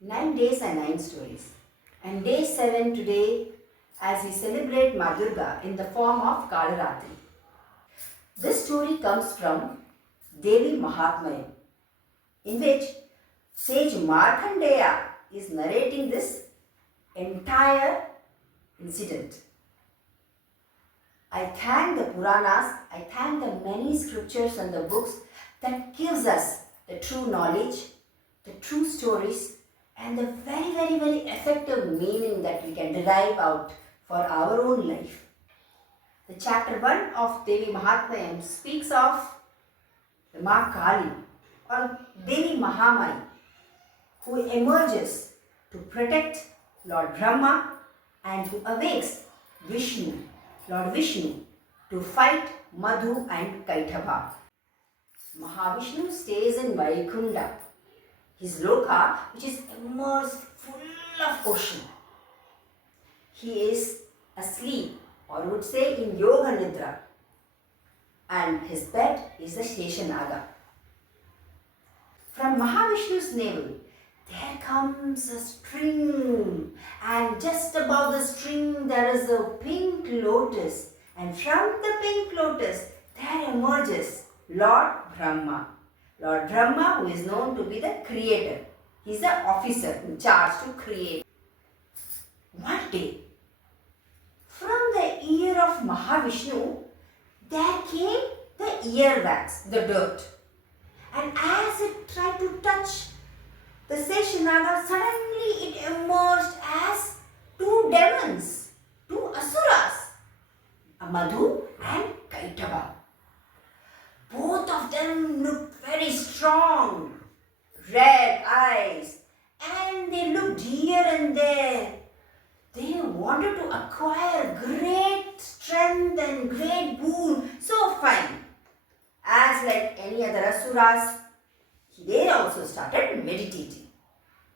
9 days and 9 stories. And day 7 today as we celebrate Ma Durga in the form of Kalaratri. This story comes from Devi Mahatmya, in which sage Markandeya is narrating this entire incident. I thank the Puranas, I thank the many scriptures and the books that gives us the true knowledge, the true stories and the very effective meaning that we can derive out for our own life. The chapter 1 of Devi Mahatmya speaks of the Ma Kali or Devi Mahamai who emerges to protect Lord Brahma and who awakes Vishnu, Lord Vishnu, to fight Madhu and Kaitabha. Mahavishnu stays in Vaikunta, his loka, which is immersed full of ocean. He is asleep, or would say in Yoga Nidra, and his bed is the Sheshanaga. From Mahavishnu's navel, there comes a string, and just above the string there is a pink lotus, and from the pink lotus there emerges Lord Brahma. Lord Brahma, who is known to be the creator. He is the officer in charge to create. One day, from the ear of Mahavishnu, there came the earwax, the dirt. And as it tried to touch the Seshanaga, suddenly it emerged as two demons, two asuras, a Madhu and Kaitabha. Both of them looked very strong, red eyes, and they looked here and there. They wanted to acquire great strength and great boon, so fine. As like any other asuras, they also started meditating.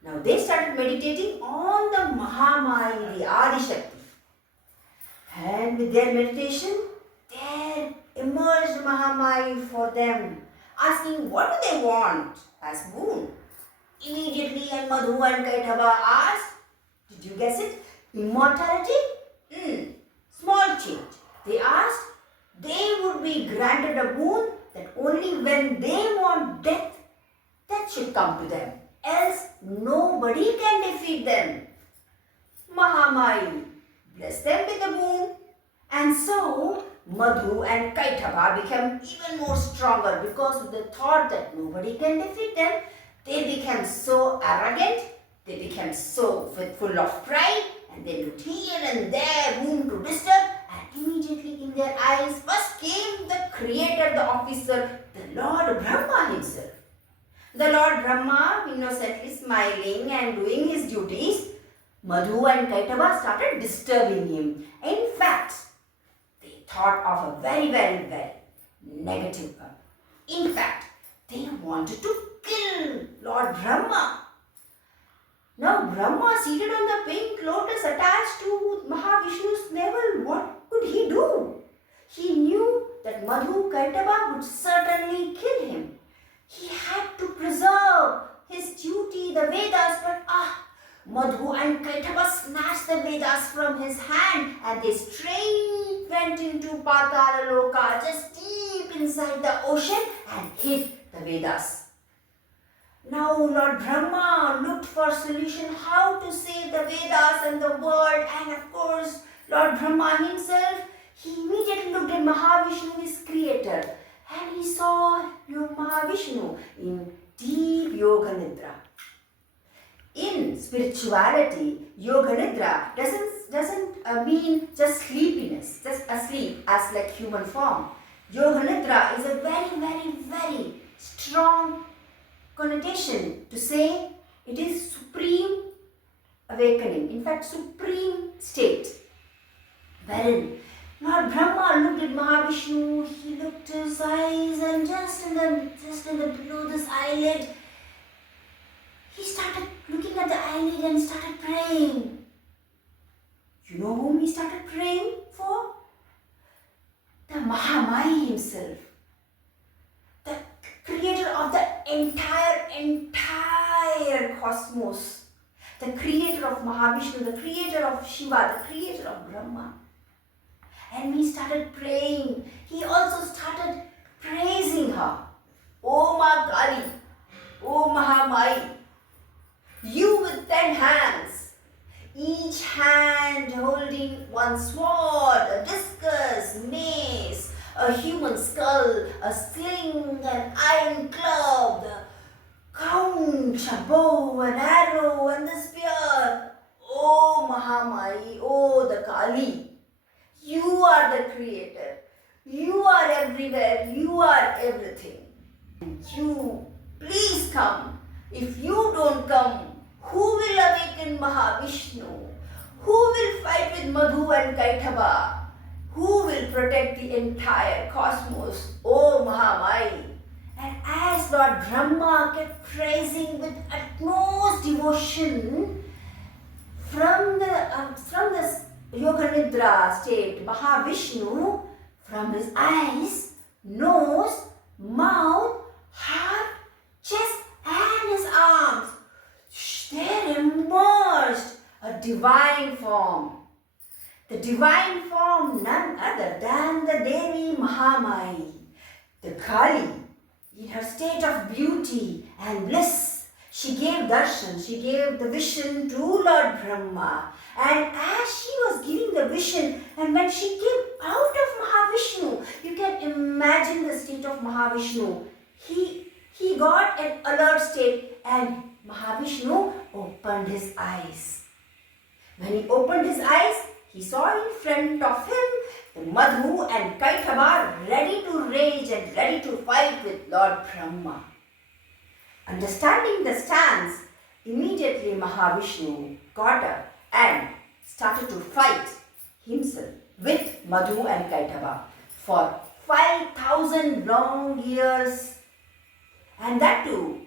Now they started meditating on the Mahamaya, the Adishakti. And with their meditation, there emerged Mahamaya for them, asking what do they want as boon. Immediately, and Madhu and Kaitabha asked, did you guess it? Immortality? Small change. They asked, they would be granted a boon that only when they want death, that should come to them. Else, nobody can defeat them. Mahamaya blessed them with the boon. And so, Madhu and Kaitabha became even more stronger because of the thought that nobody can defeat them. They became so arrogant, they became so full of pride, and they looked here and there, whom to disturb, and immediately in their eyes first came the creator, the officer, the Lord Brahma himself. The Lord Brahma, innocently smiling and doing his duties, Madhu and Kaitabha started disturbing him. In fact, they thought of a very negative one. In fact, they wanted to kill Lord Brahma. Now Brahma, seated on the pink lotus attached to Mahavishnu's navel, what could he do? He knew that Madhu Kaitabha would certainly kill him. He had to preserve his duty, the Vedas, but Madhu and Kaitabha snatched the Vedas from his hand and they straight went into Patala Loka, just deep inside the ocean, and hid the Vedas. Now Lord Brahma looked for solution how to save the Vedas and the world, and of course Lord Brahma himself, he immediately looked at Mahavishnu, his creator, and he saw Mahavishnu in deep Yoga Nidra. In spirituality, Yoga Nidra doesn't mean just sleepiness, just asleep as like human form. Yoga Nidra is a very strong connotation to say it is supreme awakening, in fact supreme state, wherein Lord Brahma looked at Mahavishnu, he looked at his eyes, and just in the below this eyelid, he started looking at the eyelid and started praying. You know whom he started praying for? The Mahamaya himself, the creator of the entire cosmos, the creator of Mahavishnu, the creator of Shiva, the creator of Brahma. And he started praying. He also started praising her. O Ma Kali, O Mahamai, you with 10 hands, each hand holding one sword, a discus, mace, a human skull, a sling, an iron club, the couch, a bow, an arrow, and the spear. O Mahamai, O the Kali, you are the creator. You are everywhere. You are everything. You, please come. If you don't come, who will awaken Mahavishnu? Who will fight with Madhu and Kaitabha? Who will protect the entire cosmos? O Mahamai. And as Lord Brahma kept praising with utmost devotion, from the Yoga Nidra state, Mahavishnu, from his eyes, nose, mouth, heart, chest and his arms, there emerged a divine form. The divine form none other than the Devi Mahamai, the Kali, in her state of beauty and bliss. She gave darshan, she gave the vision to Lord Brahma. And as she was giving the vision, and when she came out of Mahavishnu, you can imagine the state of Mahavishnu. He got an alert state, and Mahavishnu opened his eyes. When he opened his eyes, he saw in front of him the Madhu and Kaitabha ready to rage and ready to fight with Lord Brahma. Understanding the stance, immediately Mahavishnu got up and started to fight himself with Madhu and Kaitabha for 5,000 long years. And that too,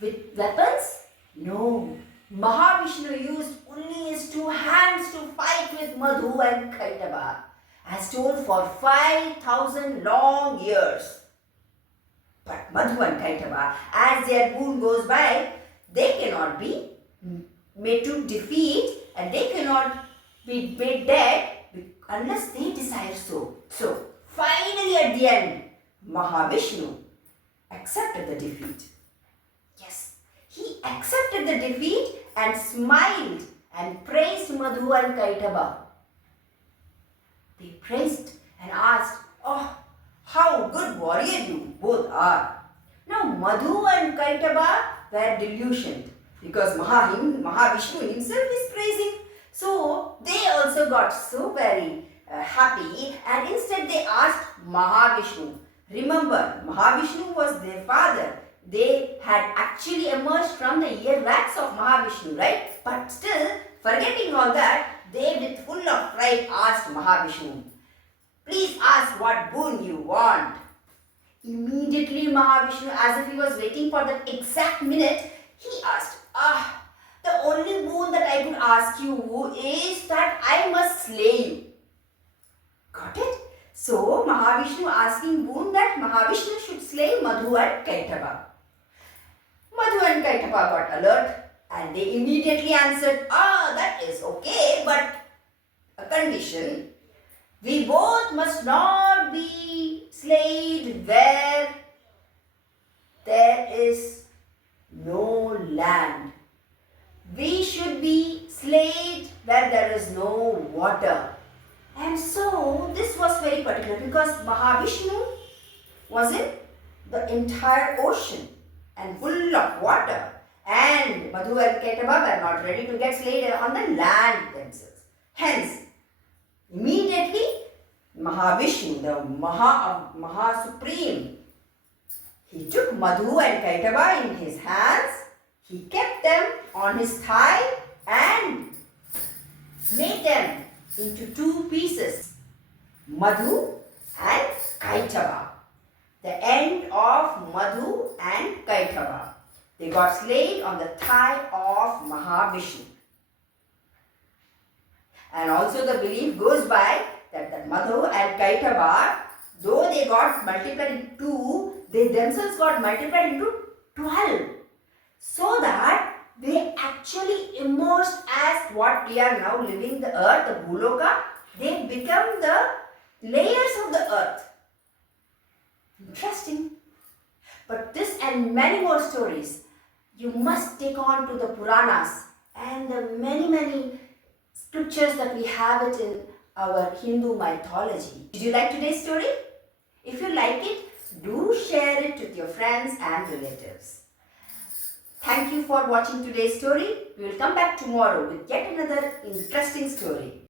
with weapons? No. Mahavishnu used only his 2 hands to fight with Madhu and Kaitabha, as told, for 5,000 long years. But Madhu and Kaitabha, as their boon goes by, they cannot be made to defeat and they cannot be made dead unless they desire so. So, finally at the end, Mahavishnu accepted the defeat. Yes, he accepted the defeat and smiled and praised Madhu and Kaitabha. They praised and asked, "Oh, how good warrior you both are." Now Madhu and Kaitabha were delusioned because Mahavishnu himself is praising. So they also got so very happy, and instead they asked Mahavishnu. Remember, Mahavishnu was their father. They had actually emerged from the earwax of Mahavishnu, right? But still, forgetting all that, they with full of pride asked Mahavishnu, "Please ask what boon you want." Immediately Mahavishnu, as if he was waiting for that exact minute, he asked, "The only boon that I could ask you is that I must slay you." Got it? So Mahavishnu asking boon that Mahavishnu should slay Madhu and Kaitabha. Madhu and Kaitabha got alert and they immediately answered, "That is okay, but a condition. We both must not be slayed where there is no land. We should be slayed where there is no water." And so this was very particular because Mahavishnu was in the entire ocean and full of water, and Madhu and Kaitabha were not ready to get slayed on the land themselves. Hence, immediately Mahavishnu, the Maha Supreme, he took Madhu and Kaitabha in his hands, he kept them on his thigh and made them into 2 pieces, Madhu and Kaitabha. The end of Madhu and Kaitabha. They got slain on the thigh of Mahavishnu. And also the belief goes by that Madhu and Kaitabha, though they got multiplied into 2, they themselves got multiplied into 12. So that they actually immersed as what we are now living the earth, the Bhuloka. They become the layers of the earth. Interesting. But this and many more stories you must take on to the Puranas and the many scriptures that we have it in our Hindu mythology. Did you like today's story? If you like it, do share it with your friends and relatives. Thank you for watching today's story. We will come back tomorrow with yet another interesting story.